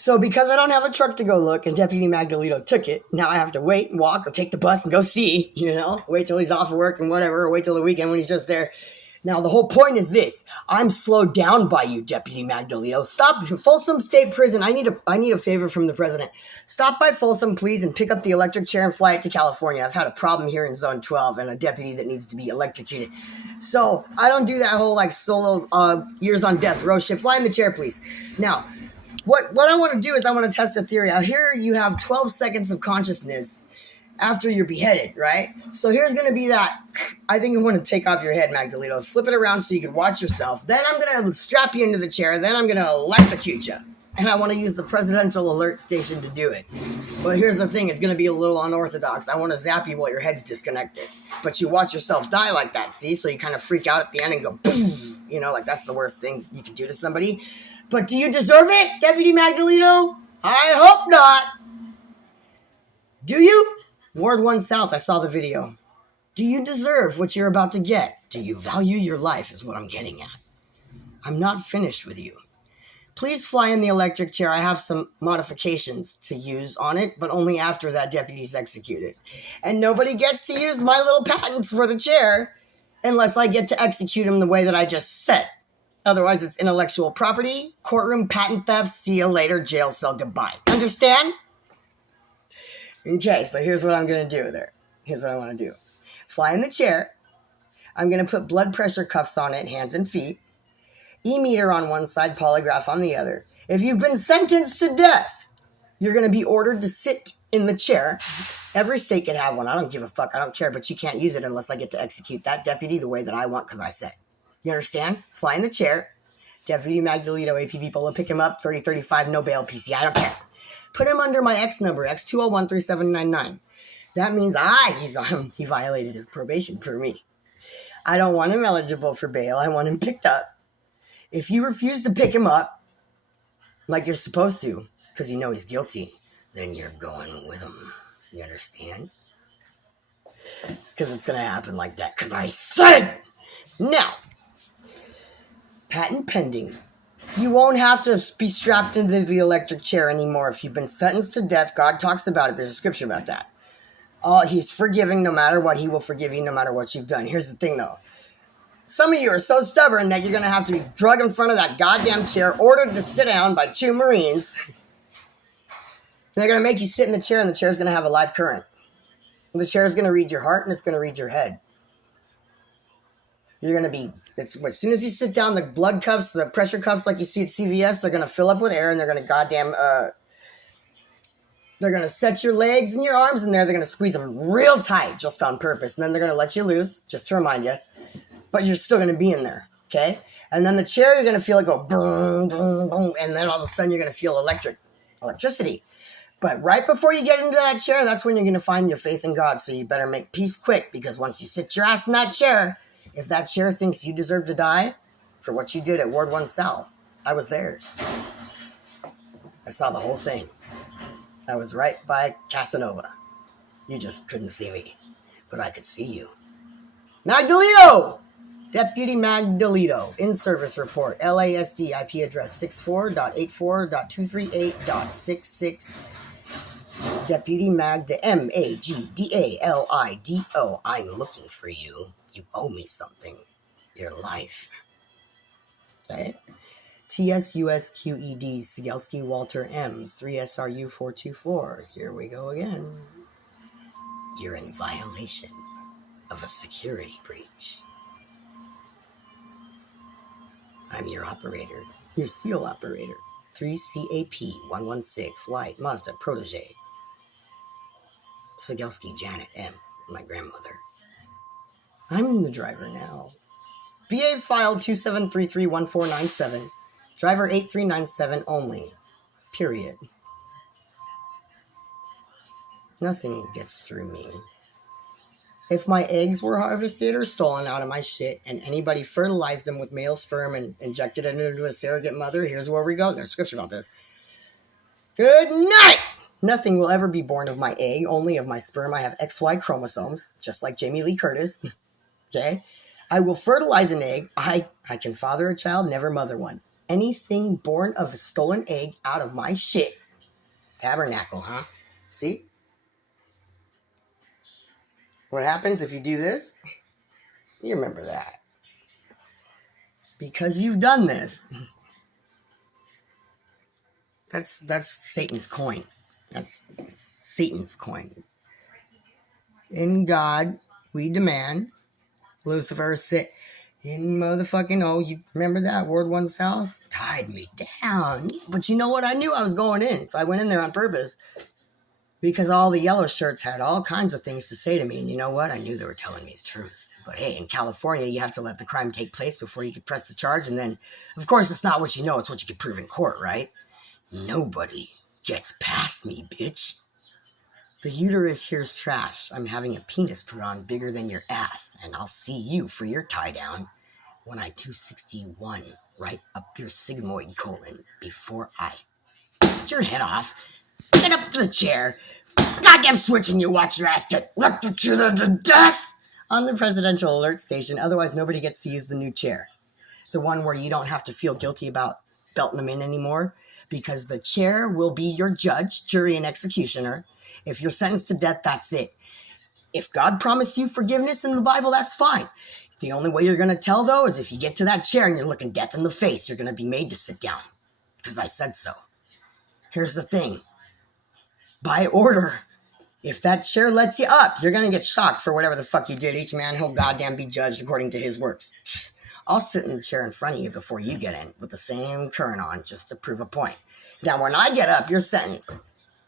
So because I don't have a truck to go look and Deputy Magdaleno took it, now I have to wait and walk or take the bus and go see, wait till he's off of work and whatever, or wait till the weekend when he's just there. Now, the whole point is this. I'm slowed down by you, Deputy Magdaleno. Stop Folsom State Prison. I need a favor from the president. Stop by Folsom, please, and pick up the electric chair and fly it to California. I've had a problem here in Zone 12 and a deputy that needs to be electrocuted. So I don't do that whole solo years on death row shit. Fly in the chair, please. Now, what I want to do is I want to test a theory. Out here you have 12 seconds of consciousness after you're beheaded, right? So here's going to be that. I think I'm going to take off your head, Magdaleno. Flip it around so you can watch yourself. Then I'm going to strap you into the chair. Then I'm going to electrocute you. And I want to use the presidential alert station to do it. But here's the thing. It's going to be a little unorthodox. I want to zap you while your head's disconnected. But you watch yourself die like that, see? So you kind of freak out at the end and go, boom. That's the worst thing you can do to somebody. But do you deserve it, Deputy Magdaleno? I hope not. Do you? Ward 1 South, I saw the video. Do you deserve what you're about to get? Do you value your life is what I'm getting at. I'm not finished with you. Please fly in the electric chair. I have some modifications to use on it, but only after that deputy's executed. And nobody gets to use my little patents for the chair unless I get to execute him the way that I just said. Otherwise, it's intellectual property, courtroom patent theft, see you later, jail cell, goodbye. Understand? Okay, so here's what I'm going to do there. Here's what I want to do. Fly in the chair. I'm going to put blood pressure cuffs on it, hands and feet. E-meter on one side, polygraph on the other. If you've been sentenced to death, you're going to be ordered to sit in the chair. Every state can have one. I don't give a fuck. I don't care, but you can't use it unless I get to execute that deputy the way that I want because I said. You understand? Fly in the chair. Deputy Magdaleno, AP people will pick him up. 3035, no bail, PC. I don't care. Put him under my X number, X2013799. That means he violated his probation for me. I don't want him eligible for bail. I want him picked up. If you refuse to pick him up, like you're supposed to, because you know he's guilty, then you're going with him. You understand? Because it's going to happen like that, because I said. Now, patent pending. You won't have to be strapped into the electric chair anymore if you've been sentenced to death. God talks about it. There's a scripture about that. He's forgiving no matter what. He will forgive you no matter what you've done. Here's the thing, though. Some of you are so stubborn that you're going to have to be drugged in front of that goddamn chair, ordered to sit down by 2 Marines. And they're going to make you sit in the chair, and the chair's going to have a live current. And the chair's going to read your heart, and it's going to read your head. You're going to be, as soon as you sit down, the blood cuffs, the pressure cuffs like you see at CVS, they're going to fill up with air, and they're going to they're going to set your legs and your arms in there. They're going to squeeze them real tight just on purpose. And then they're going to let you loose, just to remind you. But you're still going to be in there, okay? And then the chair, you're going to feel it go boom, boom, boom. And then all of a sudden, you're going to feel electricity. But right before you get into that chair, that's when you're going to find your faith in God. So you better make peace quick, because once you sit your ass in that chair, if that chair thinks you deserve to die for what you did at Ward 1 South, I was there. I saw the whole thing. I was right by Casanova. You just couldn't see me, but I could see you. Magdaleno! Deputy Magdaleno, in-service report, LASD, IP address 64.84.238.66. Deputy Magda, Magdalido. I'm looking for you. You owe me something. Your life. Okay? TSUSQED, Sigelski Walter M, 3SRU424. Here we go again. You're in violation of a security breach. I'm your operator, your SEAL operator. 3CAP116, White, Mazda, Protege. Sigelski Janet M, my grandmother. I'm the driver now. VA file 27331497. Driver 8397 only. Period. Nothing gets through me. If my eggs were harvested or stolen out of my shit and anybody fertilized them with male sperm and injected it into a surrogate mother, here's where we go. There's scripture about this. Good night! Nothing will ever be born of my egg, only of my sperm. I have XY chromosomes, just like Jamie Lee Curtis. Okay? I will fertilize an egg. I can father a child, never mother one. anything born of a stolen egg out of my shit. Tabernacle, huh? See? What happens if you do this? You remember that. Because you've done this. That's Satan's coin. It's Satan's coin. In God, we demand. Lucifer said, in motherfucking, oh, you remember that? Ward 1 South? Tied me down. But you know what? I knew I was going in. So I went in there on purpose. Because all the yellow shirts had all kinds of things to say to me. And you know what? I knew they were telling me the truth. But hey, in California, you have to let the crime take place before you can press the charge. And then, of course, it's not what you know. It's what you can prove in court, right? Nobody gets past me, bitch. The uterus here's trash. I'm having a penis put on bigger than your ass. And I'll see you for your tie down when I 261 right up your sigmoid colon before I get your head off. Get up to the chair. Goddamn switch and you watch your ass get electrocuted to death on the presidential alert station. Otherwise, nobody gets to use the new chair. The one where you don't have to feel guilty about belting them in anymore because the chair will be your judge, jury, and executioner. If you're sentenced to death, that's it. If God promised you forgiveness in the Bible, that's fine. The only way you're going to tell, though, is if you get to that chair and you're looking death in the face, you're going to be made to sit down because I said so. Here's the thing. By order, if that chair lets you up, you're going to get shocked for whatever the fuck you did. Each man, he'll goddamn be judged according to his works. I'll sit in the chair in front of you before you get in with the same current on just to prove a point. Now, when I get up, you're sentenced.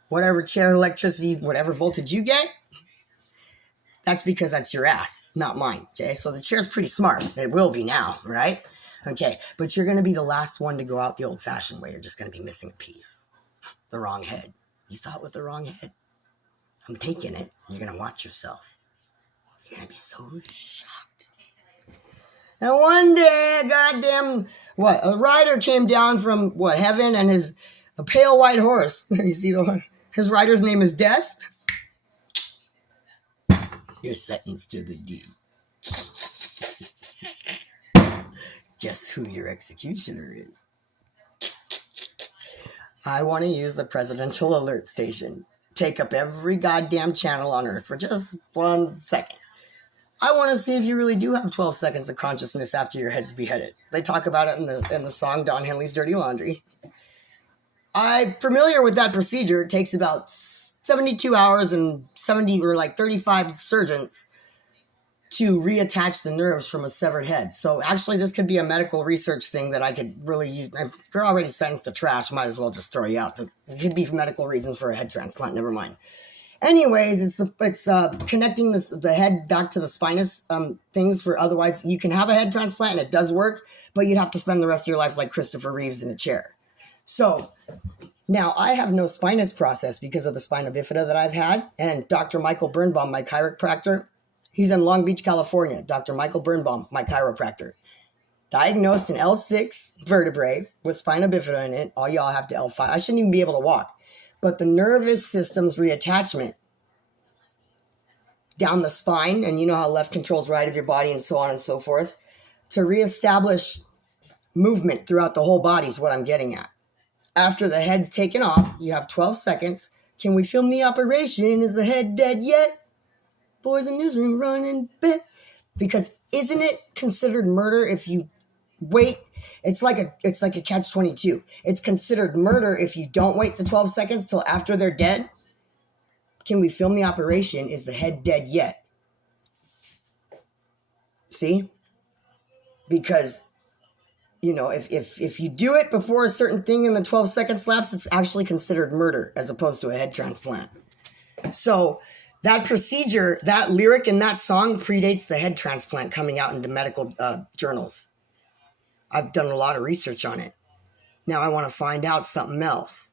Whatever chair electricity, whatever voltage you get, that's because that's your ass, not mine, okay? So the chair's pretty smart. It will be now, right? Okay, but you're going to be the last one to go out the old-fashioned way. You're just going to be missing a piece. The wrong head. You thought with the wrong head. I'm taking it. You're going to watch yourself. You're going to be so shocked. And one day, a rider came down from, heaven, and a pale white horse. You see the one? His rider's name is Death. You're sentenced to the D. Guess who your executioner is? I want to use the presidential alert station. Take up every goddamn channel on Earth for just 1 second. I want to see if you really do have 12 seconds of consciousness after your head's beheaded. They talk about it in the song Don Henley's Dirty Laundry. I'm familiar with that procedure. It takes about 72 hours and 35 surgeons to reattach the nerves from a severed head. So actually, this could be a medical research thing that I could really use. If you're already sentenced to trash, might as well just throw you out. It could be for medical reasons for a head transplant. Never mind. Anyways, it's connecting the head back to the spinous things. For otherwise, you can have a head transplant and it does work, but you'd have to spend the rest of your life like Christopher Reeves in a chair. So now I have no spinous process because of the spina bifida that I've had, and Dr. Michael Birnbaum, my chiropractor. He's in Long Beach, California. Dr. Michael Birnbaum, my chiropractor. Diagnosed an L6 vertebrae with spina bifida in it. All y'all have to L5. I shouldn't even be able to walk. But the nervous system's reattachment down the spine, and you know how left controls right of your body and so on and so forth, to reestablish movement throughout the whole body is what I'm getting at. After the head's taken off, you have 12 seconds. Can we film the operation? Is the head dead yet? Boys in newsroom running bit. Because isn't it considered murder if you wait? It's like a catch-22. It's considered murder if you don't wait the 12 seconds till after they're dead. Can we film the operation? Is the head dead yet? See? Because, you know, if you do it before a certain thing in the 12 seconds lapse, it's actually considered murder as opposed to a head transplant. So that procedure, that lyric in that song predates the head transplant coming out into medical journals. I've done a lot of research on it. Now I want to find out something else.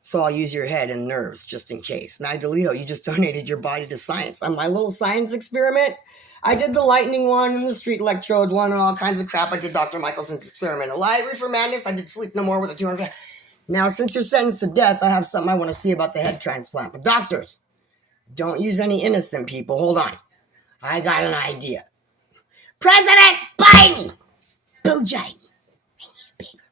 So I'll use your head and nerves just in case. Magdaleno, you just donated your body to science. On my little science experiment, I did the lightning one and the street electrode one and all kinds of crap. I did Dr. Michelson's experiment. A light reefer madness. I did Sleep No More with a 200. Now, since you're sentenced to death, I have something I want to see about the head transplant. But doctors, don't use any innocent people. Hold on. I got an idea. President Biden! Boo Biden. I need a paper.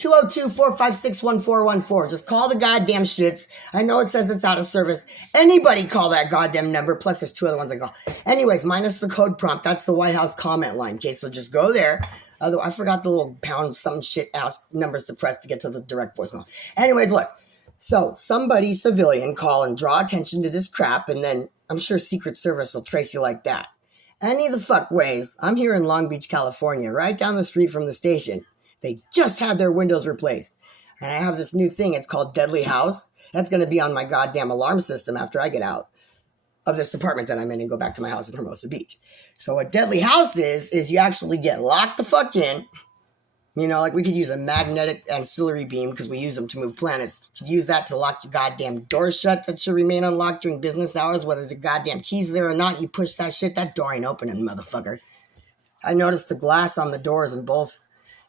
202-456-1414. Just call the goddamn shits. I know it says it's out of service. Anybody call that goddamn number. Plus, there's two other ones I call. Anyways, minus the code prompt. That's the White House comment line. Okay, so just go there. Although I forgot the little pound some shit ass numbers to press to get to the direct voicemail. Anyways, look. So somebody civilian call and draw attention to this crap, and then I'm sure Secret Service will trace you like that. Any of the fuck ways. I'm here in Long Beach, California, right down the street from the station. They just had their windows replaced. And I have this new thing. It's called Deadly House. That's going to be on my goddamn alarm system after I get out of this apartment that I'm in and go back to my house in Hermosa Beach. So what Deadly House is you actually get locked the fuck in. You know, like we could use a magnetic ancillary beam because we use them to move planets. You could use that to lock your goddamn door shut that should remain unlocked during business hours, whether the goddamn key's there or not. You push that shit, that door ain't opening, motherfucker. I noticed the glass on the doors in both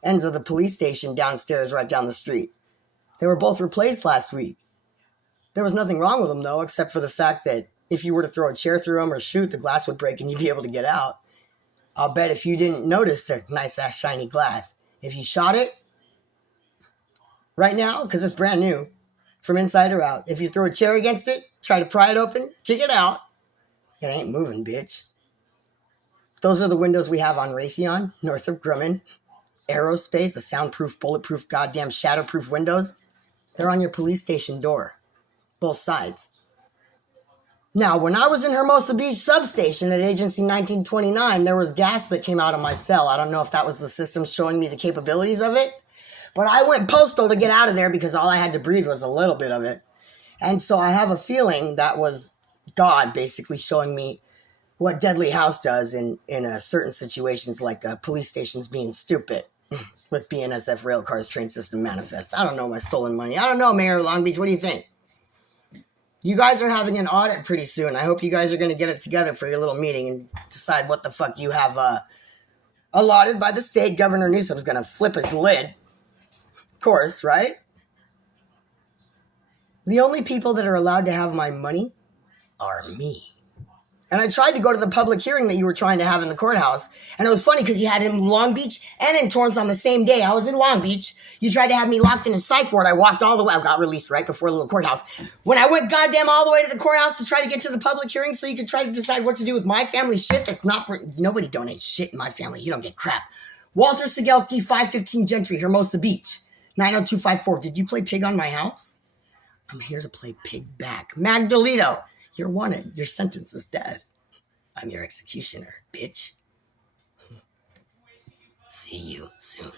ends of the police station downstairs right down the street. They were both replaced last week. There was nothing wrong with them, though, except for the fact that if you were to throw a chair through them or shoot, the glass would break and you'd be able to get out. I'll bet if you didn't notice their nice-ass shiny glass, if you shot it right now, because it's brand new, from inside or out, if you throw a chair against it, try to pry it open, kick it out, it ain't moving, bitch. Those are the windows we have on Raytheon, Northrop Grumman, Aerospace, the soundproof, bulletproof, goddamn shatterproof windows. They're on your police station door. Both sides. Now, when I was in Hermosa Beach substation at Agency 1929, there was gas that came out of my cell. I don't know if that was the system showing me the capabilities of it, but I went postal to get out of there because all I had to breathe was a little bit of it. And so I have a feeling that was God basically showing me what Deadly House does in certain situations, like police stations being stupid with BNSF rail cars train system manifest. I don't know my stolen money. I don't know, Mayor of Long Beach. What do you think? You guys are having an audit pretty soon. I hope you guys are going to get it together for your little meeting and decide what the fuck you have allotted by the state. Governor Newsom's going to flip his lid. Of course, right? The only people that are allowed to have my money are me. And I tried to go to the public hearing that you were trying to have in the courthouse. And it was funny because you had it in Long Beach and in Torrance on the same day. I was in Long Beach. You tried to have me locked in a psych ward. I walked all the way. I got released right before the little courthouse. When I went goddamn all the way to the courthouse to try to get to the public hearing so you could try to decide what to do with my family shit, that's not for... Nobody donates shit in my family. You don't get crap. Walter Sigelski, 515 Gentry, Hermosa Beach, 90254. Did you play pig on my house? I'm here to play pig back. Magdalito. You're wanted. Your sentence is death. I'm your executioner, bitch. See you soon.